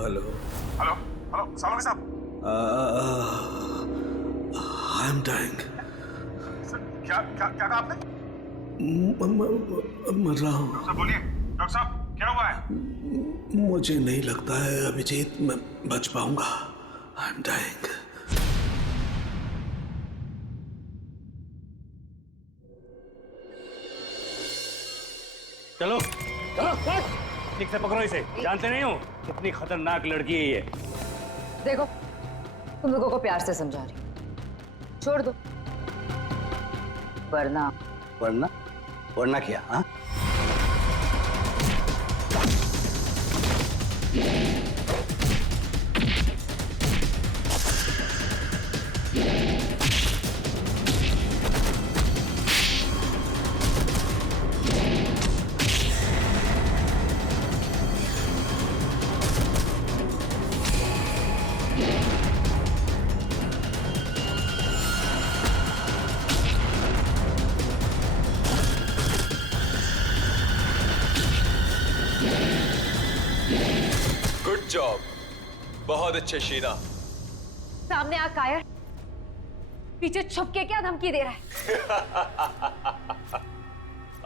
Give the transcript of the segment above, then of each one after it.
Hello hello hello सालोगी साहब। I am dying. क्या क्या क्या कहा आपने? मर रहा हूँ। डॉक्टर साहब बोलिए, डॉक्टर साहब क्या हुआ है? मुझे नहीं लगता है अभिजीत मैं बच पाऊंगा। I am dying. चलो चलो ठीक से पकड़ो इसे। जानते नहीं हो कितनी खतरनाक लड़की है ये। देखो तुम लोगों को प्यार से समझा रही हूँ, छोड़ दो वरना वरना वरना क्या? हाँ गुड जॉब, बहुत अच्छे शीना। सामने आ कायर, पीछे छुप के क्या धमकी दे रहा है?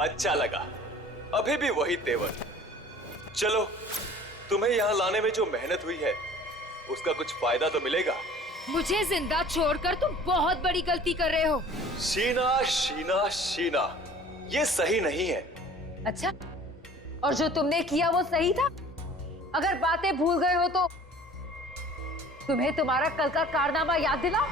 अच्छा लगा, अभी भी वही तेवर। चलो, तुम्हें यहां लाने में जो मेहनत हुई है उसका कुछ फायदा तो मिलेगा। मुझे जिंदा छोड़कर तुम बहुत बड़ी गलती कर रहे हो। शीना शीना शीना, ये सही नहीं है। अच्छा, और जो तुमने किया वो सही था? अगर बातें भूल गए हो तो तुम्हें तुम्हारा कल का कारनामा याद दिलाओ।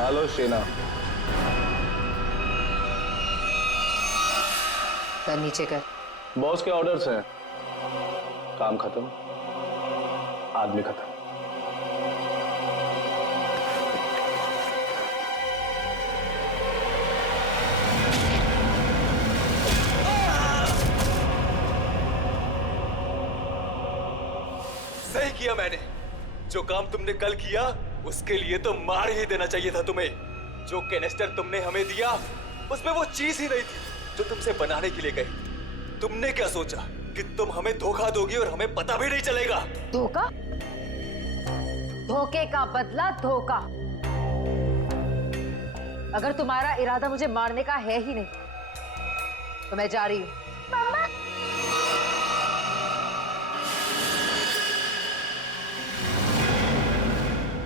हेलो शीना। कर नीचे कर। बॉस के ऑर्डर्स हैं। काम खत्म, आदमी खत्म। सही किया मैंने। जो काम तुमने कल किया उसके लिए तो मार ही देना चाहिए था तुम्हें। जो कैनिस्टर तुमने हमें दिया उसमें वो चीज ही नहीं थी जो तुमसे बनाने के लिए कही। तुमने क्या सोचा कि तुम हमें धोखा दोगी और हमें पता भी नहीं चलेगा? धोखा? धोखे का बदला धोखा। अगर तुम्हारा इरादा मुझे मारने का है ही नहीं तो मैं जा रही हूं। मम्मा!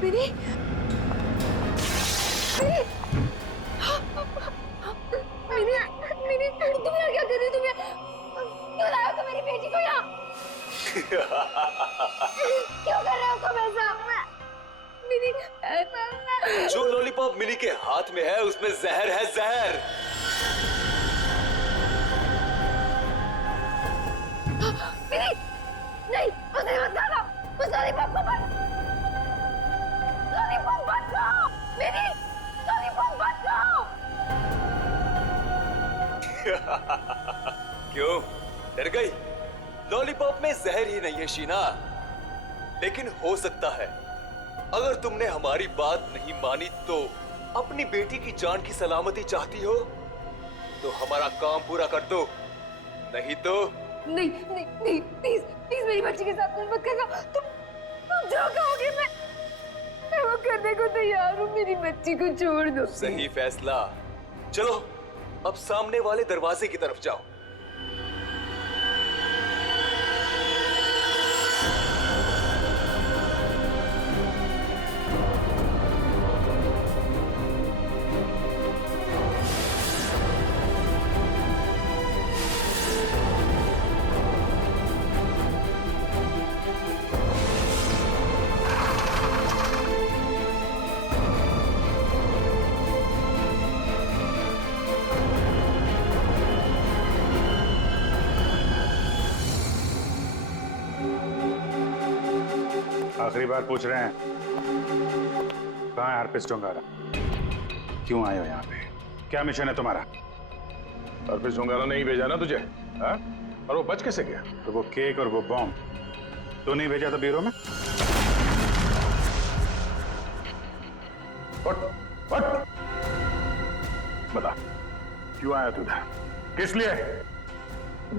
मिनी! मिनी! मिनी! तुम यहाँ क्या कर रही हो? तुम क्यों लाए हो तुम मेरी बेटी को यहाँ? क्यों कर रहे हो तुम ऐसा? मिनी! जो लॉलीपॉप मिनी के हाथ में है उसमें जहर है, जहर। मिनी! नहीं, उसे मत खाना। उस लॉलीपॉप को मत। लॉलीपॉप मत खाओ। मिनी! लॉलीपॉप मत खाओ। क्यों डर गई? लॉलीपॉप में जहर ही नहीं है शीना, लेकिन हो सकता है अगर तुमने हमारी बात नहीं मानी तो अपनी बेटी की जान की सलामती चाहती हो तो हमारा काम पूरा कर दो, नहीं तो नहीं नहीं नहीं, प्लीज प्लीज मेरी बच्ची के साथ कुछ मत करना। तुम जो कहोगे मैं वो करने को तैयार हूँ। मेरी बच्ची को छोड़ दो। सही फैसला। चलो अब सामने वाले दरवाजे की तरफ जाओ। आखिरी बार पूछ रहे हैं, कहाँ है हरप्रीत डोंगारा? क्यों आए हो यहाँ पे? क्या मिशन है तुम्हारा? हरप्रीत डोंगारा ने ही भेजा ना तुझे, हाँ? और वो बच कैसे गया? तो वो केक और वो बॉम्ब तो नहीं भेजा था ब्यूरो में? उठ बता, क्यों आया तू इधर? किस लिए?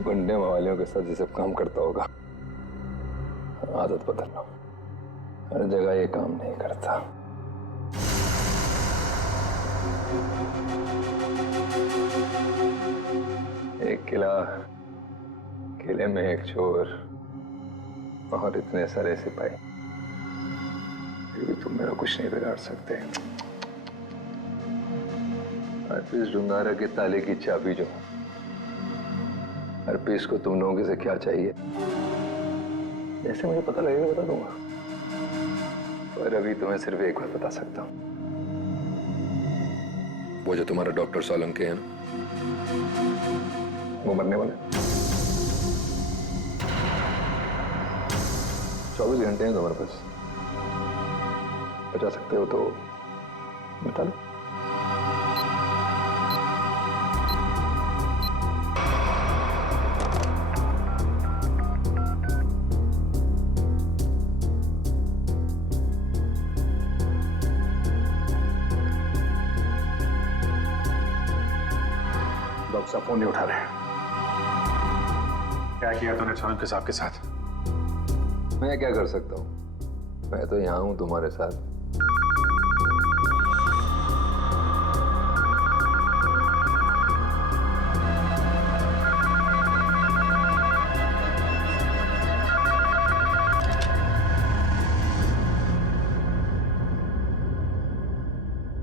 गुंडे मवालियों के साथ ये सब काम करता होगा। आदत बदल लो, हर जगह ये काम नहीं करता। एक किला, किले में एक चोर और इतने सारे सिपाही, फिर भी तुम मेरा कुछ नहीं बिगाड़ सकते। हरप्रीत डोंगारा के ताले की चाबी जो, हरप्रीत को तुम लोगों से क्या चाहिए जैसे मुझे पता लगेगा बता दूंगा, पर अभी तुम्हें सिर्फ एक बात बता सकता हूं। वो जो तुम्हारा डॉक्टर सोलंकी है ना, वो मरने वाला है। 24 घंटे हैं तुम्हारे पास, बचा सकते हो तो बता लो। डॉक्टर साहब फोन नहीं उठा रहे। क्या किया तूने सोलंकी साहब के साथ? मैं क्या कर सकता हूँ, मैं तो यहाँ हूँ तुम्हारे साथ।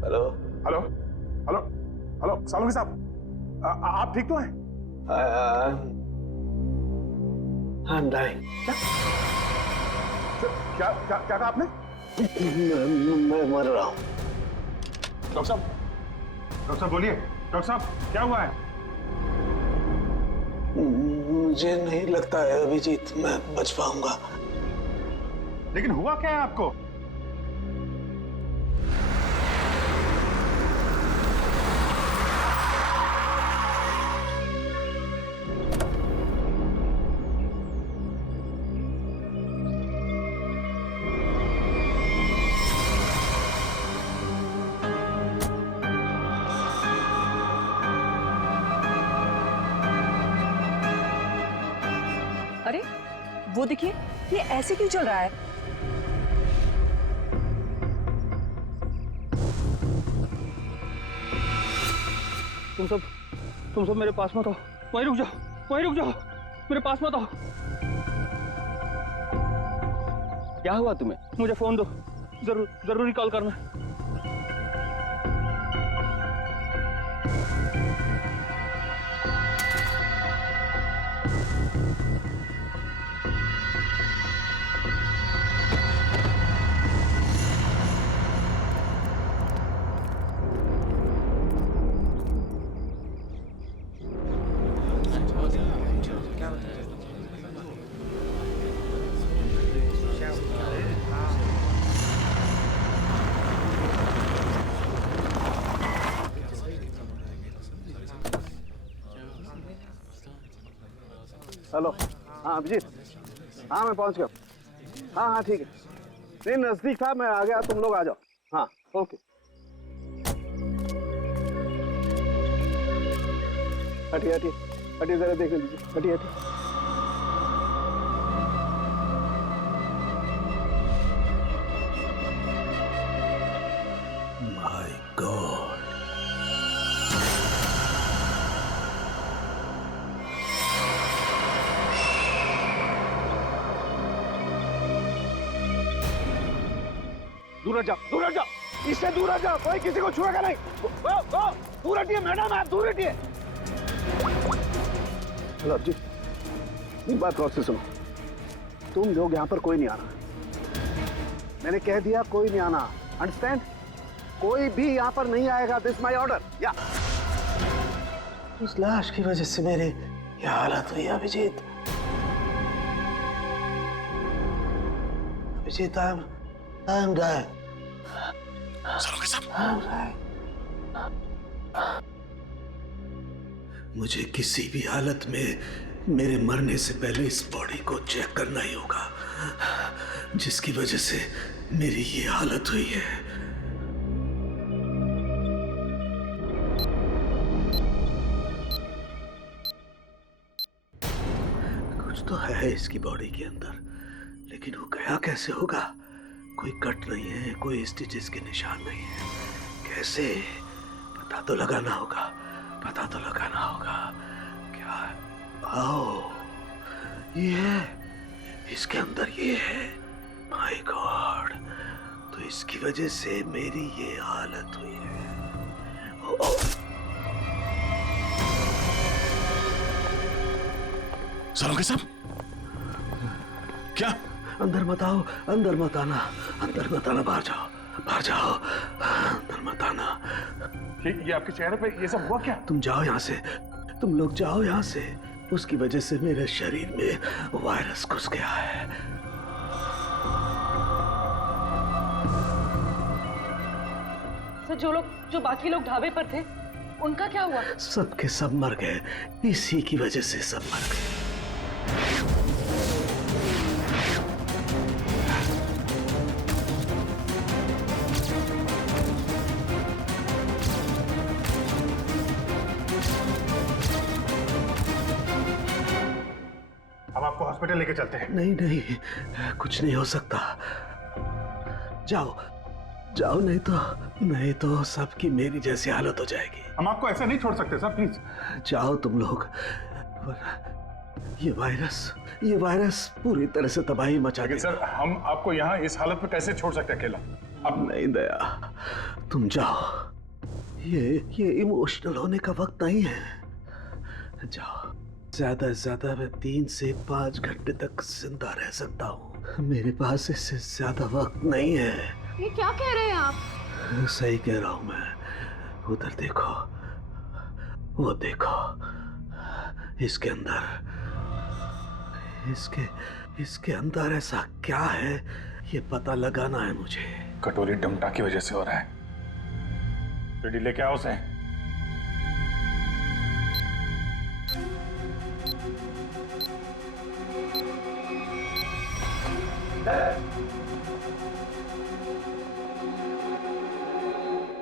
Hello hello hello hello Solanki साहब, आप ठीक तो हैं? I'm dying. क्या क्या क्या कहा आपने? मैं मर रहा हूँ। डॉक्टर साहब बोलिए। डॉक्टर साहब क्या हुआ है? मुझे नहीं लगता है अभिजीत मैं बच पाऊंगा। लेकिन हुआ क्या है आपको? अरे वो देखिए, ये ऐसे क्यों चल रहा है? तुम सब मेरे पास मत आओ, वहीं रुक जाओ, मेरे पास मत आओ। क्या हुआ तुम्हें? मुझे फोन दो, जरूरी कॉल करना। हेलो, हाँ अभिजीत, हाँ मैं पहुंच गया। हाँ हाँ ठीक है, नहीं नजदीक था, मैं आ गया, तुम लोग आ जाओ। हाँ ओके। हटिए जरा देख लीजिए, हटिए। माय गॉड, दूर हट जाओ, इससे दूर हट जाओ, कोई किसी को छुएगा नहीं। दूर हटिए मैडम, आप दूर हटिए। हेलो जी, एक बात गौर से सुनो, तुम लोग यहाँ पर कोई नहीं आना, मैंने कह दिया कोई नहीं आना, अंडरस्टैंड? कोई भी यहाँ पर नहीं आएगा, दिस माय ऑर्डर। या उस लाश की वजह से मेरे ये हालत हुई Abhijeet. Abhijeet, I am dying. मुझे किसी भी हालत में मेरे मरने से पहले इस बॉडी को चेक करना ही होगा, जिसकी वजह से मेरी ये हालत हुई है। कुछ तो है इसकी बॉडी के अंदर, लेकिन वो गया कैसे होगा? कोई कट नहीं है, कोई स्टिचेस के निशान नहीं है। कैसे? पता तो लगाना होगा, पता तो लगाना होगा। क्या? आओ, ये है, इसके अंदर ये है। माय गॉड, तो इसकी वजह से मेरी ये हालत हुई है। ओ, ओ। सरोगे साहब, क्या? अंदर मत आओ, अंदर मत आना, अंदर मत आना, बाहर जाओ, बाहर जाओ, अंदर मत आना। ये आपके चेहरे पे ये सब हुआ क्या? तुम जाओ यहाँ से, तुम लोग जाओ यहाँ से। उसकी वजह से मेरे शरीर में वायरस घुस गया है। सर, जो बाकी लोग ढाबे पर थे, उनका क्या हुआ? सबके सब मर गए, इसी की वजह से सब मर गए। अब आपको हॉस्पिटल लेके चलते हैं। नहीं नहीं, कुछ नहीं हो सकता। जाओ जाओ, नहीं तो सबकी मेरी जैसी हालत हो जाएगी। हम आपको ऐसे नहीं छोड़ सकते सर, प्लीज। जाओ तुम लोग, ये वायरस पूरी तरह से तबाही मचा लेकिन देगा। सर, हम आपको यहाँ इस हालत में कैसे छोड़ सकते अकेला? अब नहीं दया, तुम जाओ। ये इमोशनल होने का वक्त नहीं है। जाओ। ज्यादा से ज्यादा मैं 3 से 5 घंटे तक जिंदा रह सकता हूँ। मेरे पास इससे ज्यादा वक्त नहीं है। ये क्या कह रहे हैं आप? सही कह रहा हूँ मैं। उधर देखो, वो देखो, इसके इसके अंदर ऐसा क्या है, ये पता लगाना है मुझे। कटोरी डमटा की वजह से हो रहा है। रेडी लेके आओ उसे।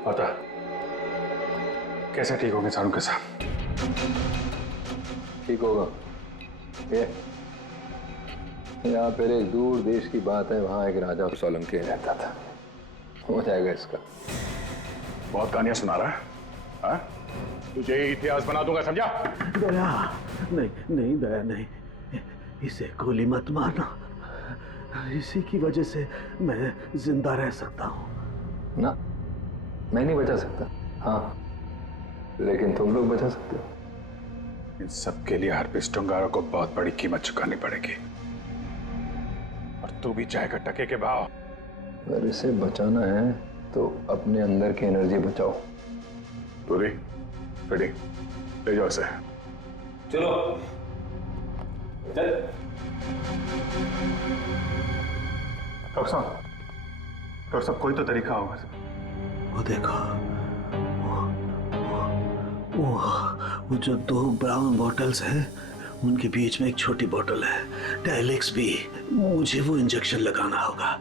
पता कैसे ठीक होंगे सारू के साथ? ठीक होगा। ये यहाँ पहले एक दूर देश की बात है, वहाँ एक राजा सोलंकी रहता था। हो जाएगा इसका। बहुत कहानियां सुना रहा है, हाँ? तुझे इतिहास बना दूंगा, समझा? दया नहीं दया नहीं, इसे गोली मत मारना। इसी की वजह से मैं जिंदा रह सकता हूँ। ना, मैं नहीं बचा सकता, हाँ, लेकिन तुम लोग बचा सकते हो। इन सब के लिए हार्पिस टुंगारा को बहुत बड़ी कीमत चुकानी पड़ेगी, और तू भी चाहेगा टके के भाव। अगर इसे बचाना है तो अपने अंदर की एनर्जी बचाओ। पूरी रेडी, ले जाओ इसे। चलो चल। डॉक्टर साहब, कोई तो तरीका होगा। वो देखो, वो जो 2 ब्राउन बॉटल्स हैं, उनके बीच में एक छोटी बॉटल है, डायलेक्स भी। मुझे वो इंजेक्शन लगाना होगा,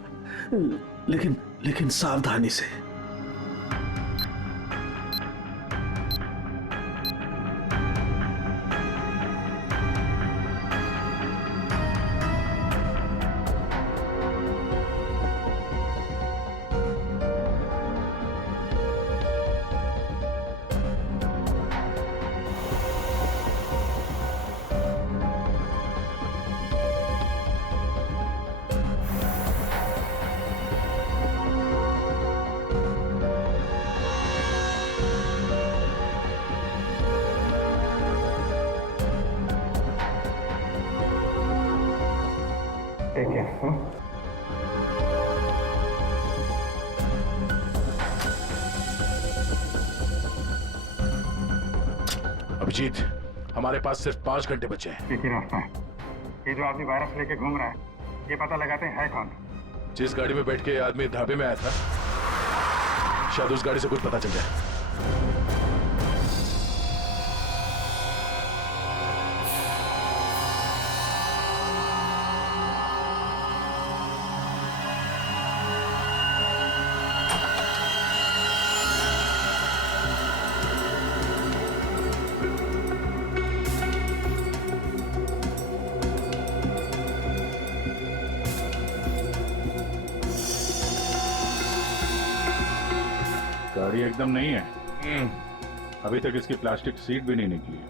लेकिन सावधानी से। ठीक है। अभिजीत, हमारे पास सिर्फ 5 घंटे बचे हैं। एक ही रास्ता है, ये जो आदमी वायरस लेके घूम रहा है, ये पता लगाते हैं है कौन। जिस गाड़ी में बैठ के आदमी ढाबे में आया था, शायद उस गाड़ी से कुछ पता चल जाए। गाड़ी एकदम नहीं है। अभी तक इसकी प्लास्टिक सीट भी नहीं निकली है।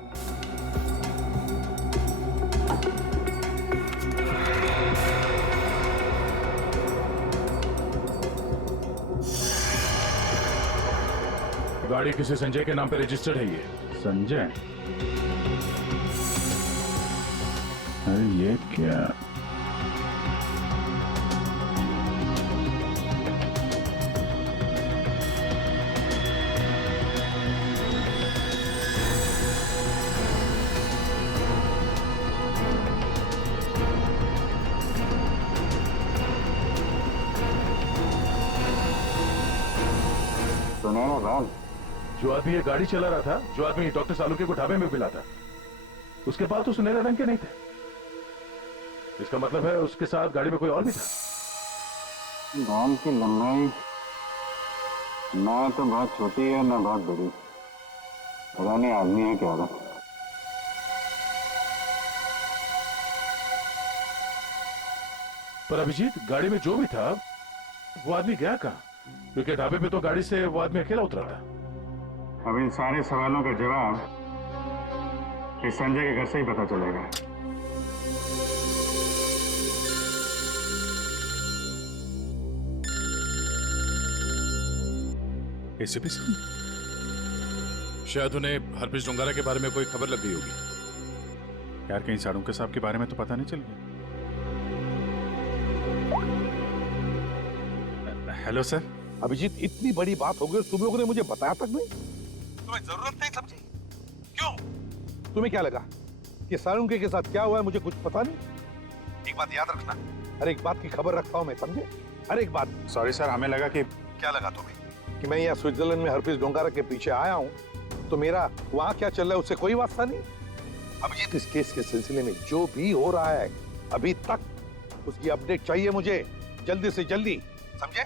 गाड़ी किसी संजय के नाम पे रजिस्टर्ड है ये। संजय? अरे ये क्या? जो आदमी ये गाड़ी चला रहा था, जो आदमी डॉक्टर सालुके को ढाबे में मिला था, उसके पास तो सुनहरे रंग के नहीं थे। इसका मतलब है उसके साथ गाड़ी में कोई और भी था। बाल की लंबाई ना तो बहुत छोटी है ना बहुत बड़ी, पता नहीं आदमी है क्या था। पर अभिजीत, गाड़ी में जो भी था वो आदमी गया कहाँ? क्योंकि ढाबे पे तो गाड़ी से वो आदमी अकेला उतरा था। अब इन सारे सवालों का जवाब इस संजय के घर से ही पता चलेगा। एसीपी साहब, शायद उन्हें हरप्रीत डोंगारा के बारे में कोई खबर लग गई होगी। यार कहीं साड़ू के साहब के बारे में तो पता नहीं चल गया। Hello sir. अभिजीत, इतनी बड़ी बात हो गई, तुम लोगों ने मुझे बताया तक नहीं? तुम्हें जरूरत नहीं समझी? क्यों? तुम्हें क्या लगा कि सारंगी के साथ क्या हुआ है मुझे कुछ पता नहीं? एक बात याद रखना, हर एक बात की खबर रखता हूं मैं, समझे? हर एक बात। सॉरी सर, हमें लगा कि क्या लगा तुम्हें कि मैं यहाँ स्विट्जरलैंड में हरप्रीत डोंगारा के पीछे आया हूँ, तो मेरा वहां क्या चल रहा है उससे कोई वास्ता नहीं? अभिजीत, इस केस के सिलसिले में जो भी हो रहा है अभी तक, उसकी अपडेट चाहिए मुझे, जल्दी से जल्दी, समझे?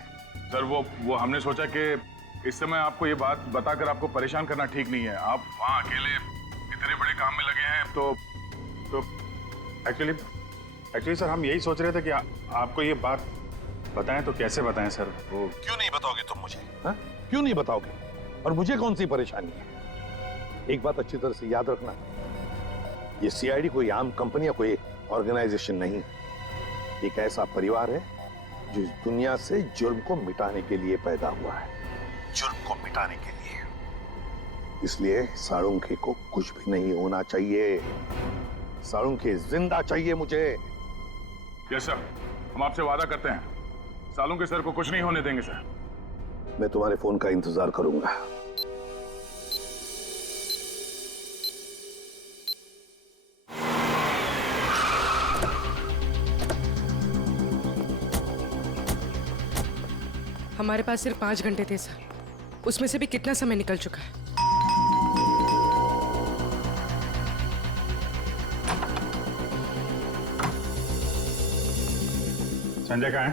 सर वो हमने सोचा कि इस समय आपको ये बात बताकर आपको परेशान करना ठीक नहीं है। आप वहाँ अकेले इतने बड़े काम में लगे हैं, तो एक्चुअली सर हम यही सोच रहे थे कि आपको ये बात बताएं तो कैसे बताएं सर? वो क्यों नहीं बताओगे तुम मुझे? हा? क्यों नहीं बताओगे? और मुझे कौन सी परेशानी है? एक बात अच्छी तरह से याद रखना, ये सीआईडी कोई आम कंपनी या कोई ऑर्गेनाइजेशन नहीं, एक ऐसा परिवार है जो इस दुनिया से जुर्म को मिटाने के लिए पैदा हुआ है, जुर्म को मिटाने के लिए। इसलिए साळुंखे को कुछ भी नहीं होना चाहिए, साळुंखे जिंदा चाहिए मुझे। यस सर, हम आपसे वादा करते हैं सालुंखे सर को कुछ नहीं होने देंगे सर। मैं तुम्हारे फोन का इंतजार करूंगा। हमारे पास सिर्फ 5 घंटे थे सर, उसमें से भी कितना समय निकल चुका है। संजय कहाँ है?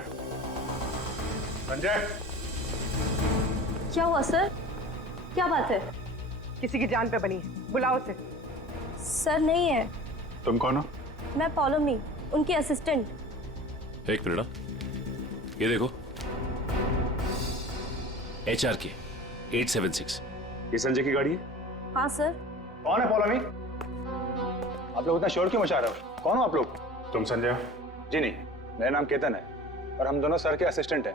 संजय! क्या हुआ सर? क्या बात है? किसी की जान पे बनी है, बुलाओ उसे। सर नहीं है। तुम कौन हो? मैं पौलमी, उनकी असिस्टेंट। एक मिनट, ये देखो, HRK 876। ये संजय की गाड़ी है? हाँ सर। कौन है पौलमी? आप लोग इतना शोर क्यों मचा रहे हो? कौन हो आप लोग? तुम संजय हो? जी नहीं, मेरा नाम केतन है और हम दोनों सर के असिस्टेंट हैं।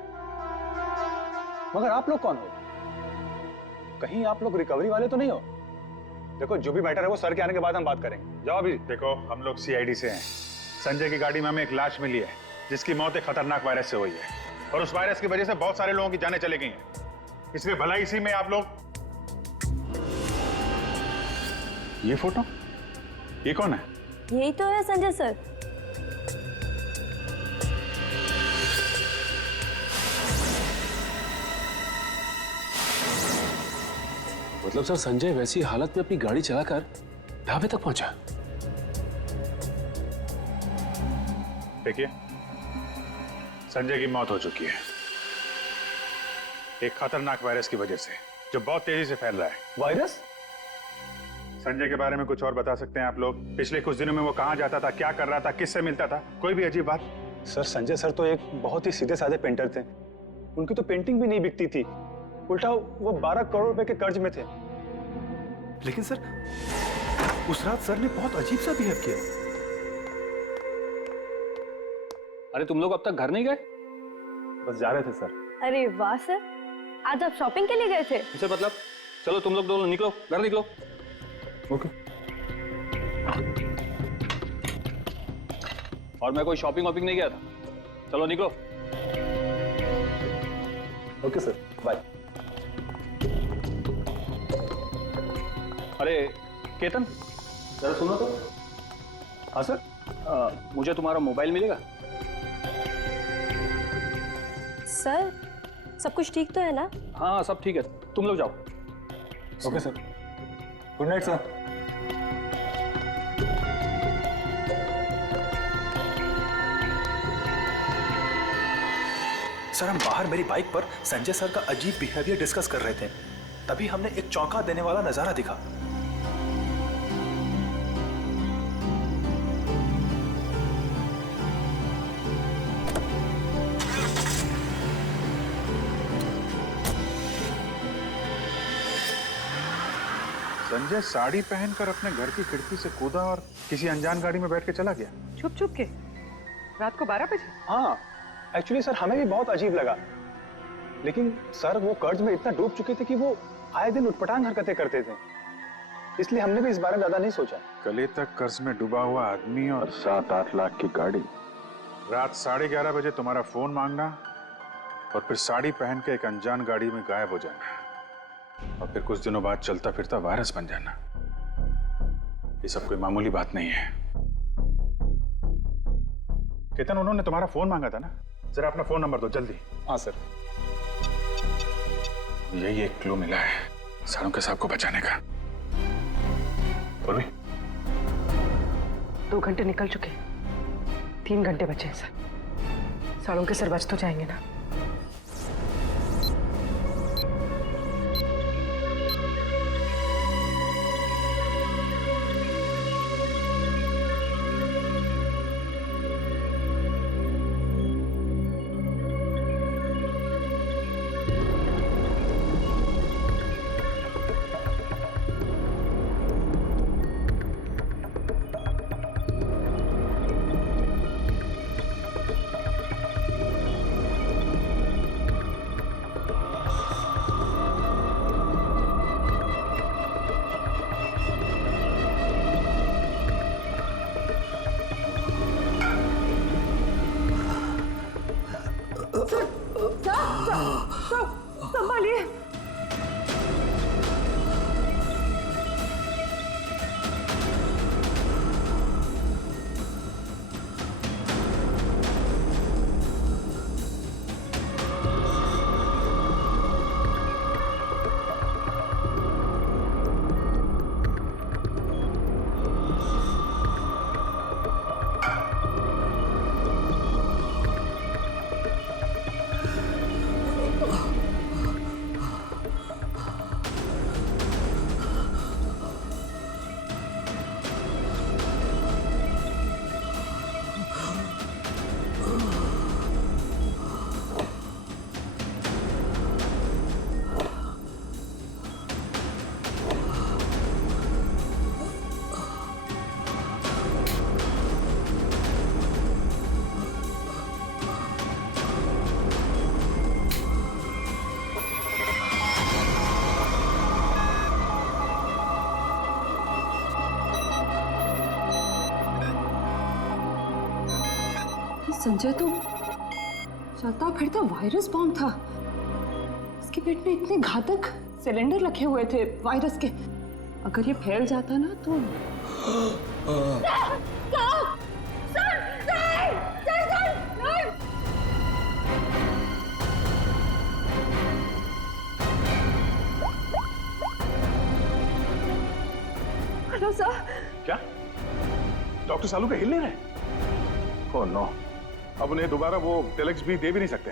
मगर आप लोग कौन हो? कहीं आप लोग रिकवरी वाले तो नहीं हो? देखो, जो भी मैटर है वो सर के आने के बाद हम बात करेंगे। जाओ अभी। देखो, हम लोग CID से हैं। संजय की गाड़ी में हमें एक लाश मिली है जिसकी मौत एक खतरनाक वायरस से हुई है और उस वायरस की वजह से बहुत सारे लोगों की जानें चली गई हैं। इसलिए भला इसी में आप लोग। ये फोटो, ये कौन है? यही तो है संजय सर। मतलब सर संजय वैसी हालत में अपनी गाड़ी चलाकर ढाबे तक पहुंचा? देखिए, संजय की मौत हो चुकी है एक खतरनाक वायरस की वजह से, जो बहुत तेजी से फैल रहा है। वायरस? संजय के बारे में कुछ और बता सकते हैं आप लोग? पिछले कुछ दिनों में वो कहाँ जाता था, क्या कर रहा था, किससे मिलता था? कोई भी अजीब बात? सर संजय सर तो एक बहुत ही सीधे साधे पेंटर थे। उनकी तो पेंटिंग भी नहीं बिकती थी, उल्टा वो 12 करोड़ रुपए के कर्ज में थे। लेकिन सर उस रात सर ने बहुत अजीब सा बिहेव किया। अरे तुम लोग अब तक घर नहीं गए? बस जा रहे थे सर। अरे वाह सर, आज आप शॉपिंग के लिए गए थे? इसे मतलब चलो तुम लोग दोनों निकलो, घर निकलो। ओके। और मैं कोई शॉपिंग वॉपिंग नहीं गया था, चलो निकलो। Okay sir, bye. अरे केतन, जरा सुनो तो। हाँ सर, मुझे तुम्हारा मोबाइल मिलेगा? सर सब कुछ ठीक तो है ना? हाँ सब ठीक है, तुम लोग जाओ। Okay sir, good night sir. Sir हम बाहर मेरी बाइक पर संजय सर का अजीब बिहेवियर डिस्कस कर रहे थे, तभी हमने एक चौंका देने वाला नजारा दिखा। संजय साड़ी पहनकर अपने घर की खिड़की से कूदा और किसी अनजान गाड़ी में बैठ के चला गया। छुप छुप के रात को 12 बजे? हाँ, एक्चुअली सर हमें भी बहुत अजीब लगा, लेकिन सर वो कर्ज में इतना डूब चुके थे कि वो आए दिन उटपटांग हरकतें करते थे, इसलिए हमने भी इस बारे में ज्यादा नहीं सोचा। गले तक कर्ज में डूबा हुआ आदमी और 7-8 लाख की गाड़ी, रात 11:30 बजे तुम्हारा फोन मांगना और फिर साड़ी पहन के एक अनजान गाड़ी में गायब हो जाना, और फिर कुछ दिनों बाद चलता फिरता वायरस बन जाना। ये सब कोई मामूली बात नहीं है। केतन, उन्होंने तुम्हारा फोन मांगा था ना? जरा अपना फोन नंबर दो जल्दी। हाँ सर। यही एक क्लू मिला है सालों साहब को बचाने का। बोलो। 2 घंटे निकल चुके, 3 घंटे बचे हैं सर। सालों के सर बच तो जाएंगे ना? संभालिए। संजय तो चलता फिरता वायरस बॉम्ब था। इसके पेट में इतने घातक सिलेंडर रखे हुए थे वायरस के, अगर ये फैल जाता ना तो हेलो सर। क्या डॉक्टर सालू के हिल नहीं रहे? ओह नो, अब उन्हें दोबारा वो टेलेक्स भी दे भी नहीं सकते।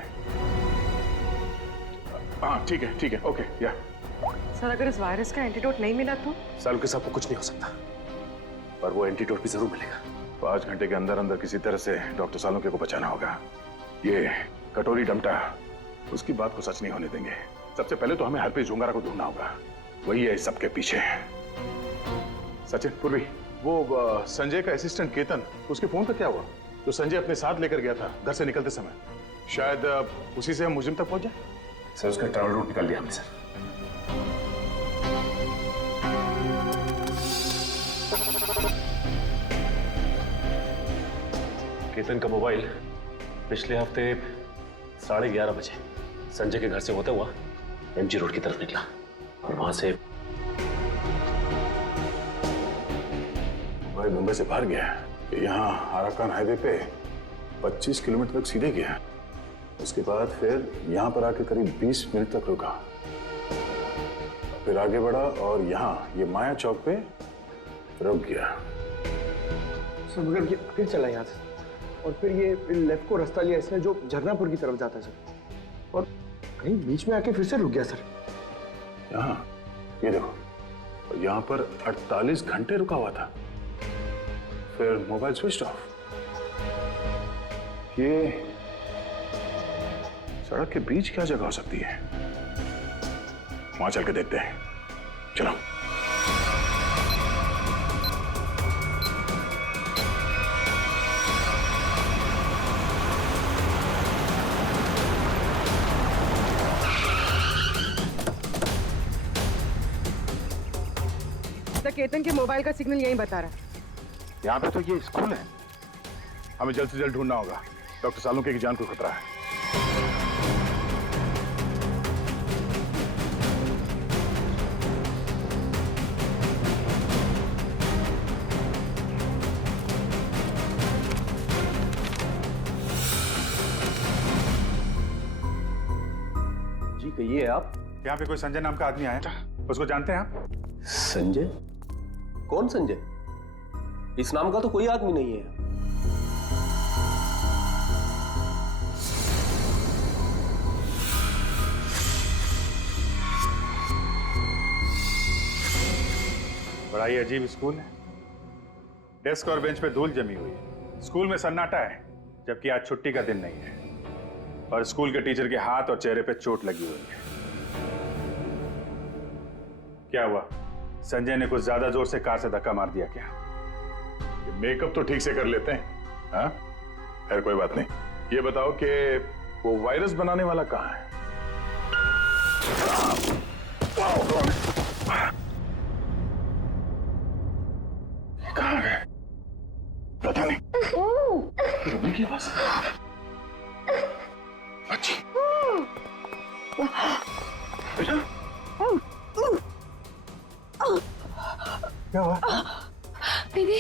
हाँ ठीक है, ओके या। सर अगर इस वायरस का एंटीडोट नहीं मिला तो? सालू के साथ कुछ नहीं हो सकता, पर वो एंटीडोट भी जरूर मिलेगा। 5 घंटे के अंदर अंदर किसी तरह से डॉक्टर सालुंके को बचाना होगा। ये कटोरी डमटा उसकी बात को सच नहीं होने देंगे। सबसे पहले तो हमें हरप्रीत जोंगारा को ढूंढना होगा, वही है इस सबके पीछे। सचिन, पूर्वी, वो संजय का असिस्टेंट केतन, उसके फोन पर क्या हुआ? जो संजय अपने साथ लेकर गया था घर से निकलते समय, शायद उसी से हम मुजिम तक पहुंच जाए। सर उसका ट्रैवल रूट निकाल दिया हमने सर। केतन का मोबाइल पिछले हफ्ते 11:30 बजे संजय के घर से होता हुआ एमजी रोड की तरफ निकला और वहां से भाई मुंबई से बाहर गया, यहाँ आराकान हाईवे पे 25 किलोमीटर तक सीधे गया। उसके बाद फिर यहाँ पर आके करीब 20 मिनट तक रुका, फिर आगे बढ़ा और यहाँ ये माया चौक पे रुक गया। सर मगर ये फिर चला यहाँ से और फिर ये लेफ्ट को रास्ता लिया इसने जो झरनापुर की तरफ जाता है सर, और कहीं बीच में आके फिर से रुक गया सर। यहाँ ये देखो, यहाँ पर 48 घंटे रुका हुआ था, फिर मोबाइल स्विच ऑफ। ये सड़क के बीच क्या जगह हो सकती है? वहां चल के देखते हैं, चलो। केतन के मोबाइल का सिग्नल यही बता रहा है। यहाँ पे तो ये स्कूल है, हमें जल्द से जल्द ढूंढना होगा। डॉक्टर सालुंके की जान को खतरा है। जी कहिए आप। यहाँ पे कोई संजय नाम का आदमी आया था, उसको जानते हैं आप? संजय? कौन संजय? इस नाम का तो कोई आदमी नहीं है। बड़ा ही अजीब स्कूल है। डेस्क और बेंच पे धूल जमी हुई है। स्कूल में सन्नाटा है, जबकि आज छुट्टी का दिन नहीं है। और स्कूल के टीचर के हाथ और चेहरे पे चोट लगी हुई है। क्या हुआ? संजय ने कुछ ज्यादा जोर से कार से धक्का मार दिया क्या? ये मेकअप तो ठीक से कर लेते हैं, हाँ? खैर कोई बात नहीं। ये बताओ कि वो वायरस बनाने वाला कहाँ है? कहाँ है? पता नहीं। रुबी की आवाज। अच्छी। बेटा? क्या हुआ? दीदी,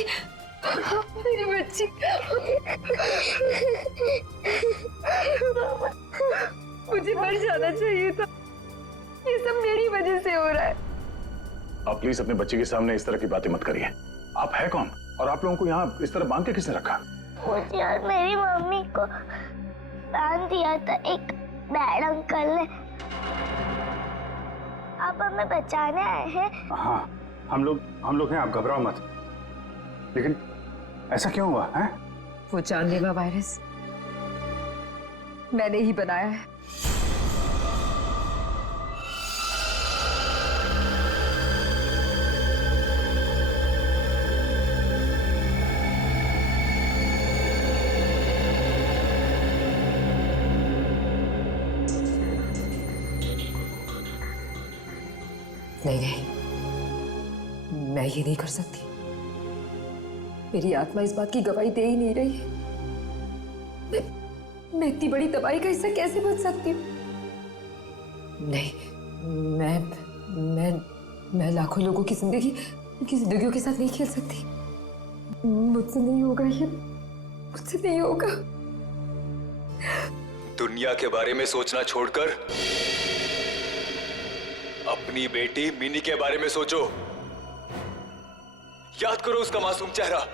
मेरी बच्ची। मुझे मर जाना चाहिए था। ये सब मेरी वजह से हो रहा है। आप प्लीज अपने बच्चे के सामने इस तरह की बातें मत करिए। आप है कौन? और आप लोगों को यहाँ इस तरह बांध के किसने रखा? मुझे और मेरी मम्मी को बांध दिया था एक बैड अंकल ने। आप हमें बचाने आए हैं? हाँ, हम लोग हैं, आप घबराओ मत। लेकिन ऐसा क्यों हुआ है? वो जानलेवा वायरस मैंने ही बनाया है। नहीं, मैं ये नहीं कर सकती। मेरी आत्मा इस बात की गवाही दे ही नहीं रही। मैं इतनी बड़ी तबाही का हिस्सा कैसे बच सकती हूँ? नहीं, मैं लाखों लोगों की जिंदगियों के साथ नहीं खेल सकती। मुझसे नहीं होगा ये, मुझसे नहीं होगा। दुनिया के बारे में सोचना छोड़कर अपनी बेटी मिनी के बारे में सोचो। याद करो उसका मासूम चेहरा।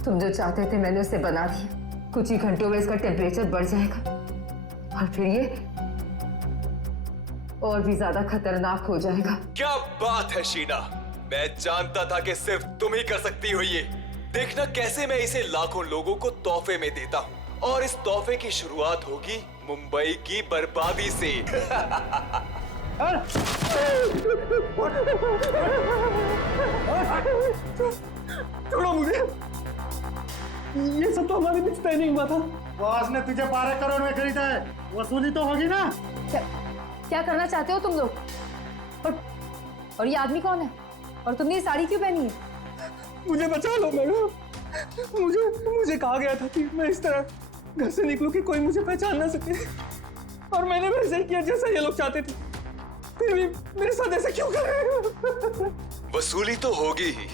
तुम जो चाहते थे मैंने उसे बना दिया। कुछ ही घंटों में इसका टेम्परेचर बढ़ जाएगा और फिर ये और भी ज्यादा खतरनाक हो जाएगा। क्या बात है शीना, मैं जानता था कि सिर्फ तुम ही कर सकती हो ये। देखना कैसे मैं इसे लाखों लोगों को तोहफे में देता हूँ और इस तोहफे की शुरुआत होगी मुंबई की बर्बादी से। छोड़ो मुझे, ये सब तो हमारे बीच तय नहीं हुआ था। बॉस ने तुझे 12 करोड़ में खरीदा है, वसूली तो होगी ना। क्या करना चाहते हो तुम लोग? और ये आदमी कौन है? और तुमने ये साड़ी क्यों पहनी है? मुझे बचा लो मैडम, मुझे कहा गया था कि मैं इस तरह घर से निकलूं कि कोई मुझे पहचान ना सके, और मैंने वैसे ही किया जैसा ये लोग चाहते थे। फिर भी मेरे साथ ऐसा क्यों कर रहे हो? वसूली तो होगी ही,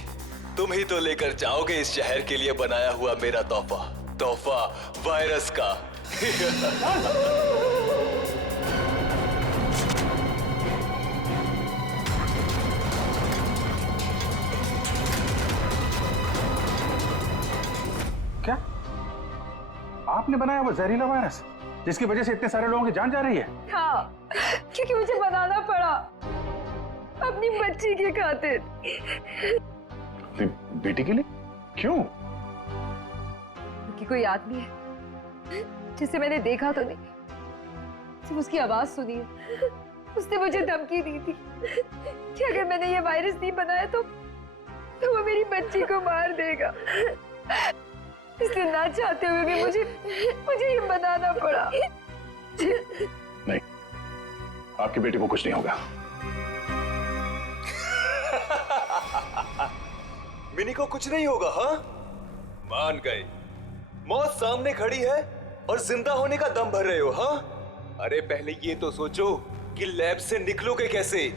तुम ही तो लेकर जाओगे इस शहर के लिए बनाया हुआ मेरा तोहफा वायरस का। क्या आपने बनाया वो जहरीला वायरस जिसकी वजह से इतने सारे लोगों की जान जा रही है? हाँ, क्योंकि मुझे बनाना पड़ा अपनी बच्ची के खातिर। बेटी के लिए? क्यों? क्योंकि कोई आदमी है जिसे मैंने देखा तो नहीं, सिर्फ उसकी आवाज सुनी है। उसने मुझे धमकी दी थी कि अगर मैंने ये वायरस नहीं बनाया तो वो मेरी बच्ची को मार देगा। इसलिए ना चाहते हुए भी मुझे ये बनाना पड़ा। नहीं, आपकी बेटी को कुछ नहीं होगा। मिनी को कुछ नहीं होगा? हाँ, मान गए। मौत सामने खड़ी है और जिंदा होने का दम भर रहे हो? हाँ, अरे पहले ये तो सोचो कि लैब से निकलोगे कैसे,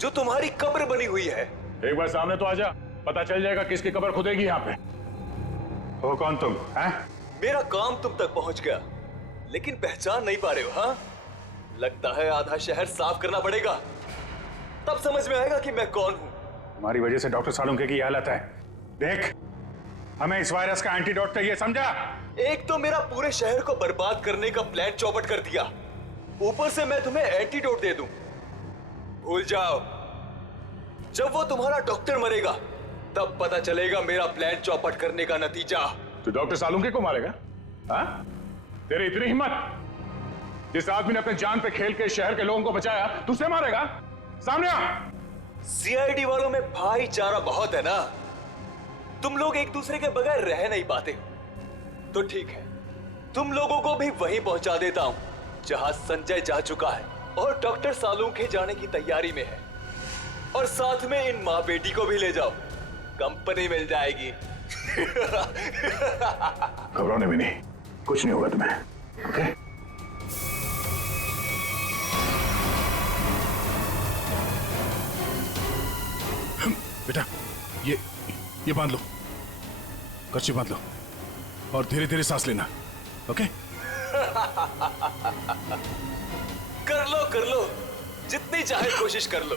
जो तुम्हारी कब्र बनी हुई है। एक बार सामने तो आजा, पता चल जाएगा किसकी कब्र खुदेगी यहाँ पे। हो कौन तुम? हैं? मेरा काम तुम तक पहुंच गया, लेकिन पहचान नहीं पा रहे हो? हाँ, लगता है आधा शहर साफ करना पड़ेगा, तब समझ में आएगा कि मैं कौन हूं। हमारी वजह से डॉक्टर सालुंके की हालत है। देख, हमें इस वायरस का एंटीडोट चाहिए, समझा? एक तो मेरा पूरे शहर को बर्बाद करने का प्लान चौपट कर दिया, ऊपर से मैं तुम्हें एंटीडोट दे दूं। भूल जाओ, जब वो तुम्हारा डॉक्टर मरेगा तब पता चलेगा मेरा प्लान चौपट करने का नतीजा। तू डॉक्टर सालुंके को मारेगा? हाँ? तेरी इतनी हिम्मत? जिस आदमी ने अपने जान पे खेल के शहर के लोगों को बचाया, तू उसे मारेगा? सामने आ! सीआईडी वालों में भाईचारा बहुत है ना, तुम लोग एक दूसरे के बगैर रह नहीं पाते। तो ठीक है, तुम लोगों को भी वहीं पहुंचा देता हूं जहां संजय जा चुका है और डॉक्टर सालुंके जाने की तैयारी में है। और साथ में इन माँ बेटी को भी ले जाओ, कंपनी मिल जाएगी। घबराने भी नहीं, कुछ नहीं होगा तुम्हें, ओके? बेटा, ये बांध लो, कर्ची बांध लो और धीरे धीरे सांस लेना, ओके? कर लो, जितनी चाहे कोशिश कर लो।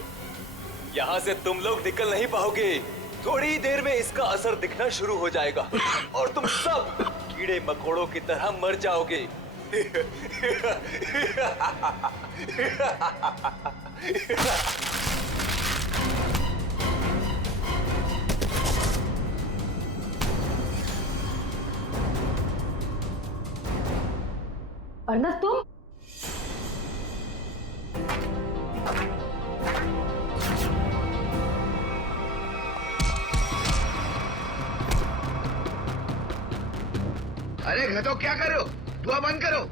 यहां से तुम लोग निकल नहीं पाओगे। थोड़ी देर में इसका असर दिखना शुरू हो जाएगा और तुम सब कीड़े मकोड़ों की तरह मर जाओगे। अर्नब, तुम? अरे घटो, क्या कर रहे हो? धुआं बंद करो।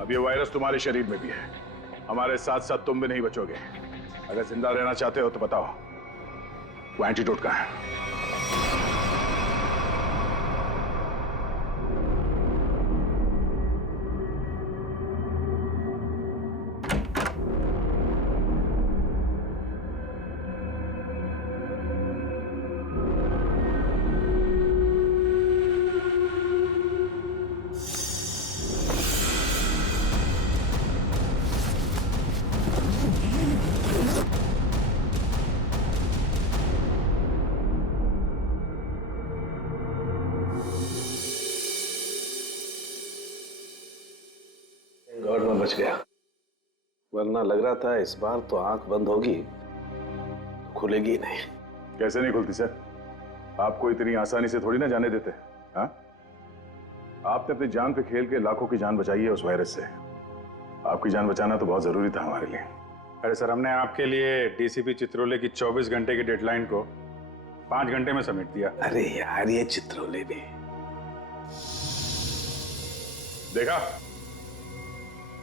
अब ये वायरस तुम्हारे शरीर में भी है, हमारे साथ साथ तुम भी नहीं बचोगे। अगर जिंदा रहना चाहते हो तो बताओ, वो एंटीडोट कहाँ है? गॉड में बच गया, वरना लग रहा था इस बार तो आंख बंद होगी तो खुलेगी ही नहीं। कैसे नहीं खुलती सर? आपको इतनी आसानी से थोड़ी ना जाने देते। हाँ, आपने अपनी जान पे खेल के लाखों की जान बचाई है उस वायरस से। आपकी जान बचाना तो बहुत जरूरी था हमारे लिए। अरे सर, हमने आपके लिए डीसीपी चित्रोले की 24 घंटे की डेडलाइन को 5 घंटे में समेट दिया। अरे यार, ये चित्रोले भी देखा,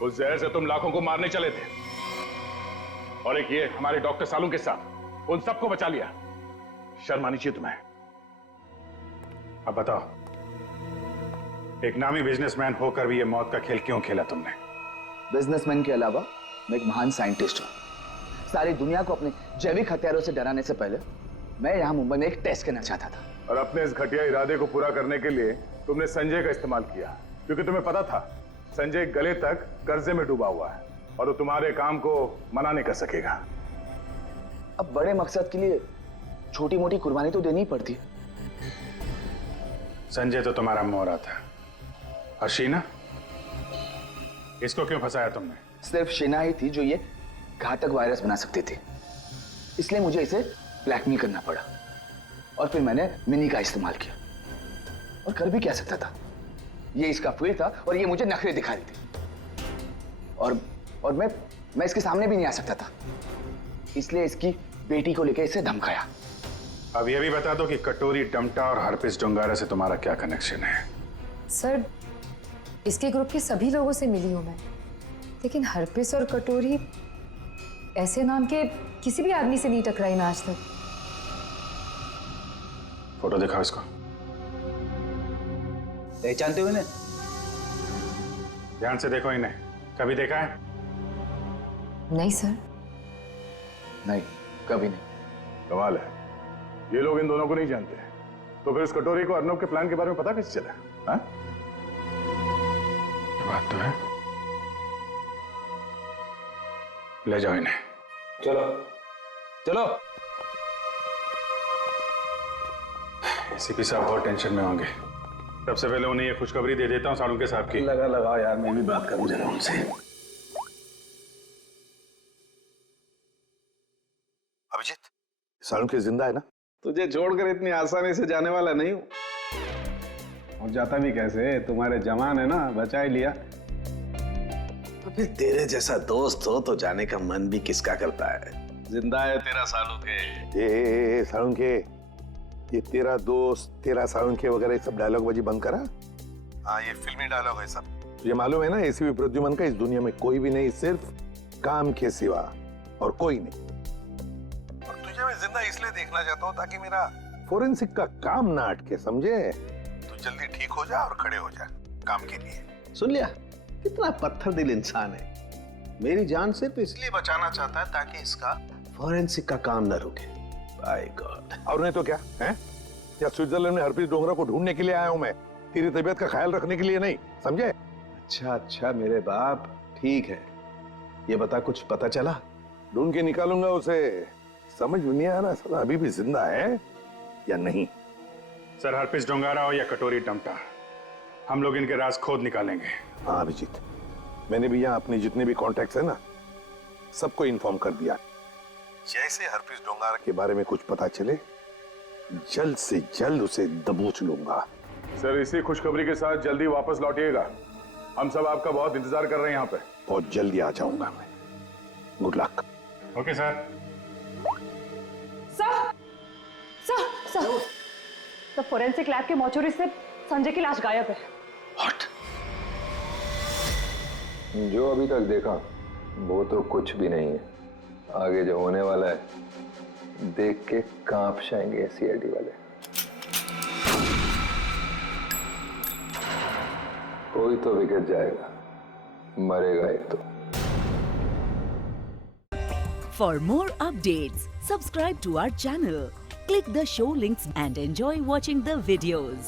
उस जहर से तुम लाखों को मारने चले थे, और एक ये हमारे डॉक्टर सालू के साथ उन सबको बचा लिया। शर्म आनी चाहिए तुम्हें। अब बताओ, एक नामी बिजनेसमैन होकर भी ये मौत का खेल क्यों खेला तुमने? बिजनेसमैन के अलावा मैं एक महान साइंटिस्ट हूं। सारी दुनिया को अपने जैविक हथियारों से डराने से पहले मैं यहां मुंबई में एक टेस्ट करना चाहता था। और अपने इस घटिया इरादे को पूरा करने के लिए तुमने संजय का इस्तेमाल किया, क्योंकि तुम्हें पता था संजय गले तक कर्जे में डूबा हुआ है और वो तुम्हारे काम को मना नहीं कर सकेगा। अब बड़े मकसद के लिए छोटी मोटी कुर्बानी तो देनी ही पड़ती है। संजय तो तुम्हारा मोहरा था, और शीना, इसको क्यों फंसाया तुमने? सिर्फ शीना ही थी जो ये घातक वायरस बना सकती थी, इसलिए मुझे इसे ब्लैकमेल करना पड़ा। और फिर मैंने मिनी का इस्तेमाल किया, और कर भी क्या सकता था, ये इसका फील्ड था और ये मुझे नखरे दिखा रही थी। और मैं इसके सामने भी नहीं आ सकता था, इसलिए इसकी बेटी को लेकर इसे धमकाया। अब ये भी बता दो कि कटोरी डमटा और हरपिस डोंगारा से तुम्हारा क्या कनेक्शन है? सर, इसके ग्रुप के सभी लोगों से मिली हूं मैं, लेकिन हरपिस और कटोरी ऐसे नाम के किसी भी आदमी से नहीं टकराई मैं आज तक। फोटो दिखाओ इसको। पहचानते हो इन्हें? ध्यान से देखो इन्हें, कभी देखा है? नहीं सर। नहीं, कभी नहीं। कमाल है, ये लोग इन दोनों को नहीं जानते, तो फिर उस कटोरी को अर्नब के प्लान के बारे में पता कैसे चला? हाँ? बात तो है। ले जाओ इन्हें। चलो चलो। एसीपी साहब बहुत टेंशन में होंगे। सबसे पहले उन्हें ये खुशखबरी दे देता हूँ सालुंके साहब की। लगा यार, मैं भी बात करूं जरा उनसे। अभिजीत, सालुंखे जिंदा है ना? तुझे छोड़कर इतनी आसानी से जाने वाला नहीं हूं। और जाता भी कैसे, तुम्हारे जवान है ना, बचा ही लिया। तो फिर तेरे जैसा दोस्त हो तो जाने का मन भी किसका करता है। जिंदा है तेरा सालुंखे। सालुंखे, ये तेरा दोस्त, तेरा सालुंखे वगैरह सब डायलॉग बाजी बंद करा। हाँ, ये फिल्मी डायलॉग है सब। तुझे मालूम है ना, एसीपी प्रद्युमन का इस दुनिया में कोई भी नहीं, सिर्फ काम के सिवा और कोई नहीं। और तुझे मैं जिंदा इसलिए देखना चाहता हूँ ताकि मेरा फोरेंसिक का काम ना अटके, समझे? तू जल्दी ठीक हो जा और खड़े हो जा काम के लिए। सुन लिया, कितना पत्थर दिल इंसान है। मेरी जान से तो इसलिए बचाना चाहता है ताकि इसका फोरेंसिक का काम न रुके। By God. और नहीं तो क्या है? या स्विट्जरलैंड में हरप्रीत डोगरा को ढूंढने के लिए आया हूं मैं, तेरी तबीयत का ख्याल रखने के लिए नहीं, समझे? अच्छा अच्छा मेरे बाप, ठीक है। ये बता, कुछ पता चला? ढूंढ के निकालूंगा उसे। समझ में नहीं आ रहा साला अभी भी जिंदा है या नहीं। सर, हरप्रीत डोंगारा हो या कटोरी टमटा, हम लोग इनके राज खोद निकालेंगे। हाँ अभिजीत, मैंने भी यहाँ अपने जितने भी कॉन्टैक्ट्स है ना, सबको इन्फॉर्म कर दिया। जैसे हरप्रीत डोंगारा के बारे में कुछ पता चले, जल्द से जल्द उसे दबोच लूंगा। सर, इसी खुशखबरी के साथ जल्दी वापस लौटिएगा। हम सब आपका बहुत इंतजार कर रहे हैं यहाँ पे। बहुत जल्दी आ जाऊंगा मैं। Good luck. Okay sir. Sir, तो फोरेंसिक लैब के मॉर्चरी से संजय की लाश गायब है। जो अभी तक देखा वो तो कुछ भी नहीं है। आगे जो होने वाला है देख के कांप जाएंगे सीआईडी वाले। कोई तो बिगड़ जाएगा, मरेगा एक तो। For more updates, subscribe to our channel, click the show links and enjoy watching the videos.